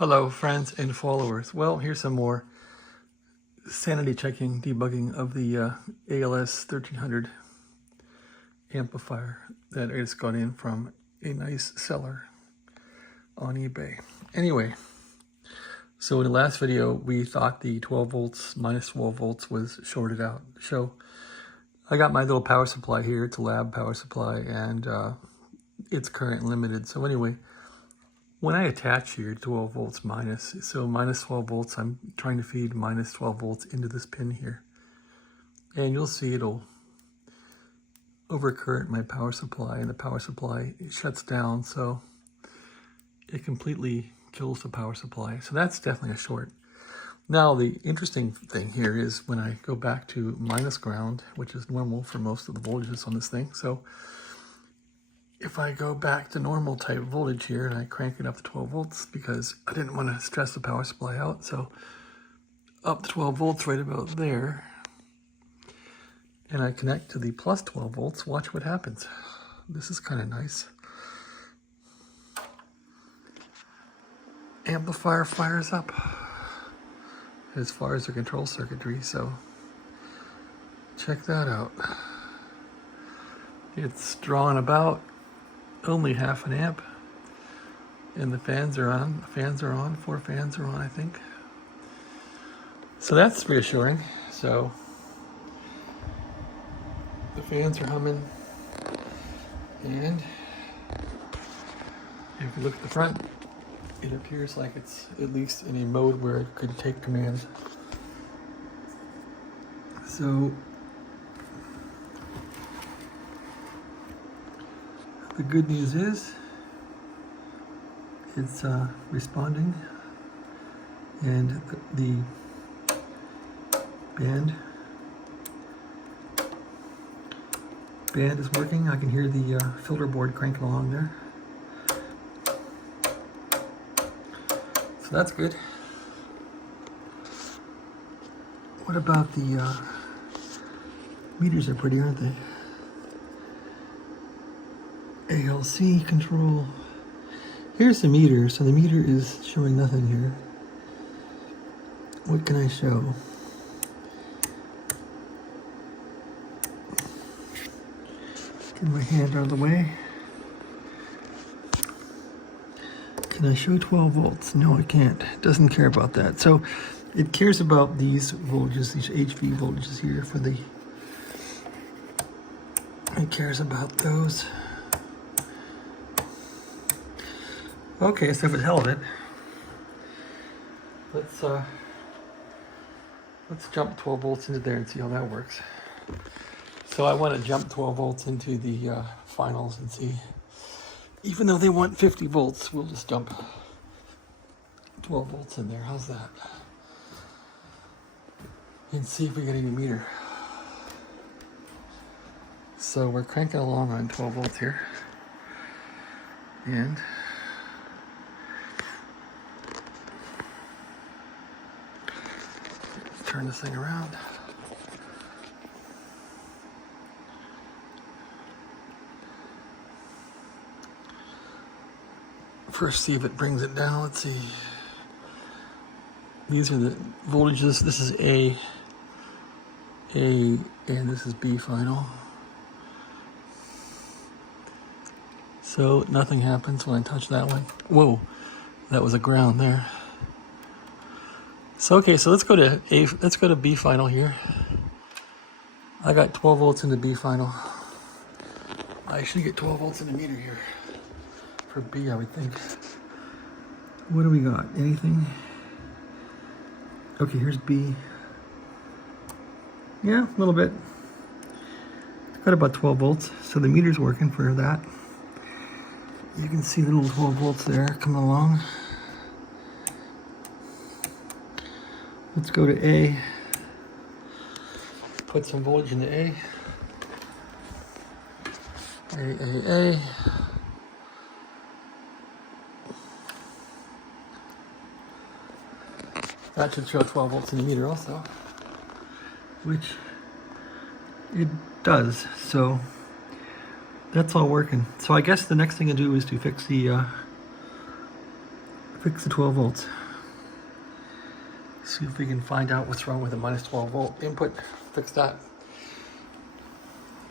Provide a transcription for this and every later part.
Hello friends and followers. Well, here's some more sanity checking debugging of the ALS1300 amplifier that I just got in from a nice seller on eBay. Anyway, so in the last video we thought the 12 volts minus 12 volts was shorted out. So I got my little power supply here. It's a lab power supply and it's current limited. So anyway, when I attach here 12 volts minus, so minus 12 volts, I'm trying to feed minus 12 volts into this pin here. And you'll see it'll overcurrent my power supply, and the power supply shuts down, so it completely kills the power supply. So that's definitely a short. Now the interesting thing here is when I go back to minus ground, which is normal for most of the voltages on this thing. So if I go back to normal type voltage here and I crank it up to 12 volts because I didn't want to stress the power supply out, so up to 12 volts right about there, and I connect to the plus 12 volts, watch what happens. This is kind of nice. Amplifier fires up as far as the control circuitry, so check that out. It's drawing about only half an amp, and the fans are on. 4 fans are on, I think. So that's reassuring. So the fans are humming, and if you look at the front, it appears like it's at least in a mode where it could take command. So the good news is it's responding, and the band is working. I can hear the filter board cranking along there. So that's good. What about the meters? Are pretty, aren't they? ALC control. Here's the meter. So the meter is showing nothing here. What can I show? Get my hand out of the way. Can I show 12 volts? No, I can't. It doesn't care about that. So it cares about these voltages, these HV voltages here for the, it cares about those. Okay, so for the hell of it, let's jump 12 volts into there and see how that works. So I want to jump 12 volts into the finals and see. Even though they want 50 volts, we'll just jump 12 volts in there. How's that? And see if we get any meter. So we're cranking along on 12 volts here. And turn this thing around. First, see if it brings it down. Let's see. These are the voltages. This is A, and this is B final. So nothing happens when I touch that one. Whoa, that was a ground there. So okay, so let's go to B final here. I got 12 volts in the B final. I should get 12 volts in the meter here. For B, I would think. What do we got? Anything? Okay, here's B. Yeah, a little bit. It's got about 12 volts, so the meter's working for that. You can see the little 12 volts there coming along. Let's go to A. Put some voltage into A. A. That should show 12 volts in the meter also, which it does. So that's all working. So I guess the next thing to do is to fix the fix the 12 volts. See if we can find out what's wrong with the minus 12 volt input, fix that.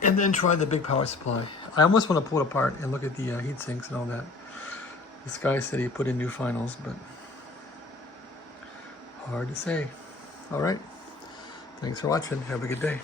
And then try the big power supply. I almost want to pull it apart and look at the heat sinks and all that. This guy said he put in new finals, but hard to say. All right, thanks for watching. Have a good day.